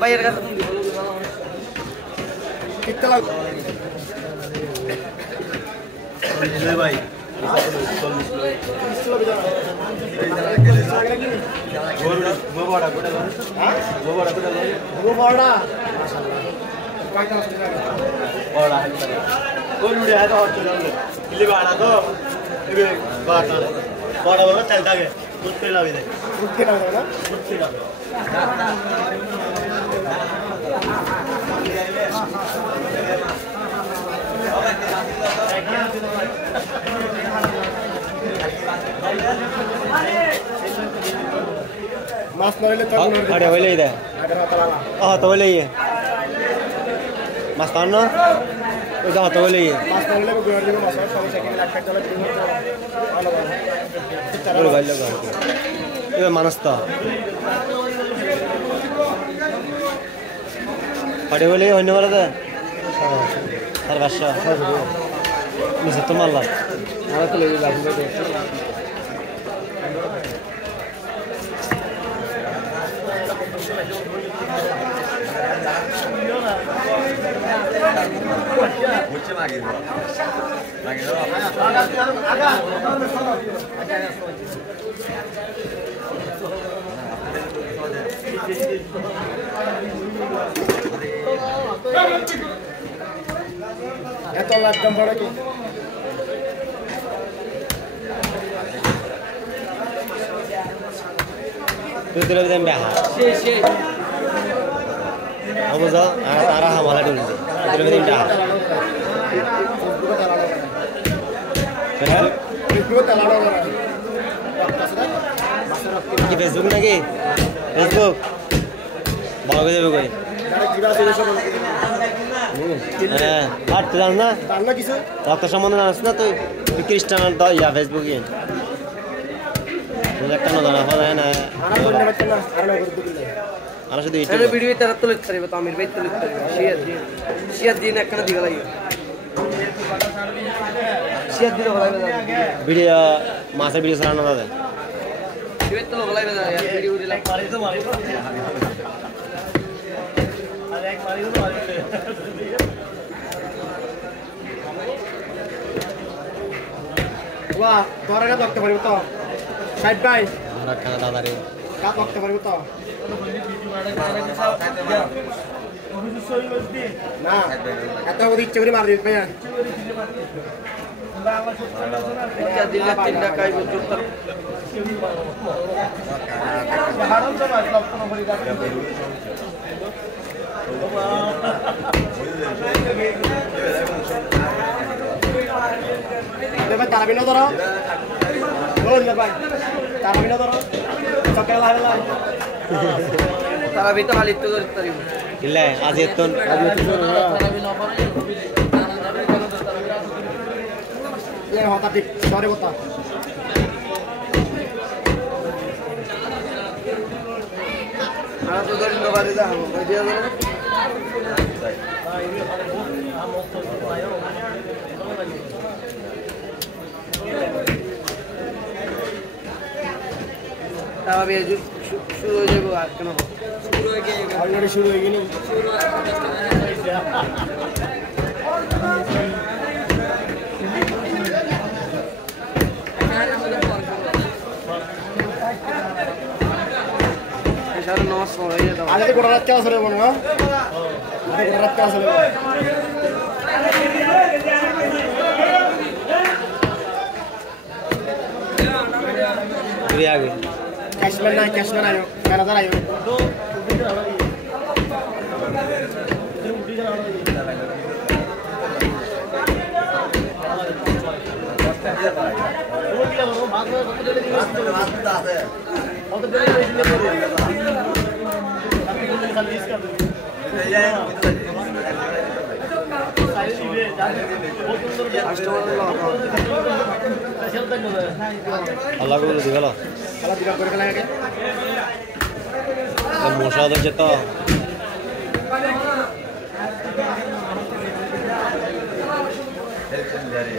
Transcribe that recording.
বাইরের কাছে ভাই Mas narinig tayo narinig. Ada wala ida. Oh, to wala iya. Mas tanno. Udah to wala iya. Mas narinig ko gawin ko masarap sa second lag ka talaga dito. Ano ba? Olo gallo gallo. Iba manas to. Ada wala iya honne wala da. Sar basha. Nisa to malla. Ara to legi lagu de. Mucho más que Eto lagam bada ki. Tu tu lebih tembak. Si. Apa sah? Arah hamalah dulu. Tu lebih tembak. Video talalo kara. Ki Facebook lagi. Facebook. Bawa ke dia koi. Direct jiba se sho bol. আর তুই জান না তাহলে কিছু রক্ত সম্বন্ধে জানিস না তুই খ্রিস্টান তো ইয়া ফেসবুকে একটা না জানা হয় না আনা বলতে পারছ না আর না করতে দিলে আর শুধু এই ভিডিও তারা তুলে ছাড়িব তামির ভাই তুলে ছাড়িব শেয়ার দিন একখানা দিবা লাগে শেয়ার দিলে ভালো লাগে ভিডিও মাসের ভিডিও ছাড়ানো দাদা ভিডিও তো ভালো লাগে ভিডিও দিলে পারি তো মারি আর এক মারি তো মারি ওয়া তোরা কা দেখতে পারিব তো সাইড বাই আর খানা দাদা রে কা দেখতে পারিব তো না এত ওদি ইচ্ছে করে মার দিতে ভাই এটা দিলে 3 টাকা আইব জুতা হারাম তো মাছ লক্ষণ ভরি রাখতে ভাই তারাবিনো ধরো বল না ভাই তারাবিনো ধরো সকালে লাগলা তারাবি তো খালি তো ধরতে পারিব ಇಲ್ಲ আজ এত তারাবি না পারে এ হতা ঠিক সরে বতা আর তো ধরে না বাড়ি যাবো ভাই দিয়া ধরো তারাবি শুরু হয়ে যাবে আর কেন অলরেডি শুরু হয়ে গেল সাড়ে 9 হয়ে যাবে আজকে গোটা রাত কেমন চলে বলবো আজকে গোটা রাত কেমন চলে ঘুরে আগে कैशमैन आयो मैनेजर आयो আল্লাহ করে দিগল খেলা দিবা করে খেলা আগে মশা ধরছে তো Maria.